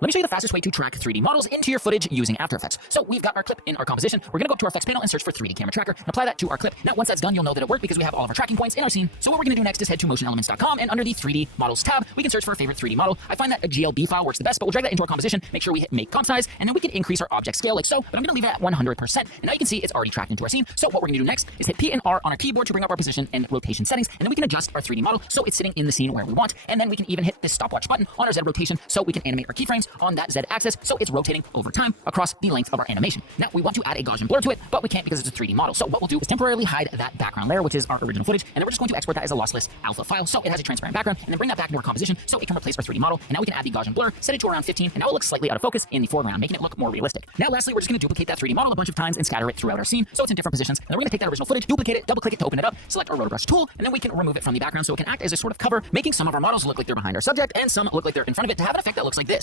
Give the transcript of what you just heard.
Let me show you the fastest way to track 3D models into your footage using After Effects. So we've got our clip in our composition. We're going to go up to our effects panel and search for 3D camera tracker and apply that to our clip. Now, once that's done, you'll know that it worked because we have all of our tracking points in our scene. So what we're going to do next is head to motionelements.com, and under the 3D models tab, we can search for a favorite 3D model. I find that a GLB file works the best, but we'll drag that into our composition, make sure we hit make comp size, and then we can increase our object scale like so, but I'm going to leave it at 100%. And now you can see it's already tracked into our scene. So what we're going to do next is hit P and R on our keyboard to bring up our position and rotation settings, and then we can adjust our 3D model so it's sitting in the scene where we want. And then we can even hit this stopwatch button on our Z rotation so we can animate our keyframes on that Z axis so it's rotating over time across the length of our animation. Now we want to add a Gaussian blur to it, but we can't because it's a 3D model. So what we'll do is temporarily hide that background layer, which is our original footage, and then we're just going to export that as a lossless alpha file so it has a transparent background, and then bring that back into our composition so it can replace our 3D model. And now we can add the Gaussian blur, set it to around 15, and now it looks slightly out of focus in the foreground, making it look more realistic. Now lastly, we're just going to duplicate that 3D model a bunch of times and scatter it throughout our scene so it's in different positions. And then we're going to take that original footage, duplicate it, double click it to open it up, select our rotor brush tool, and then we can remove it from the background so it can act as a sort of cover, making some of our models look like they're behind our subject and some look like they're in front of it to have an effect that looks like this.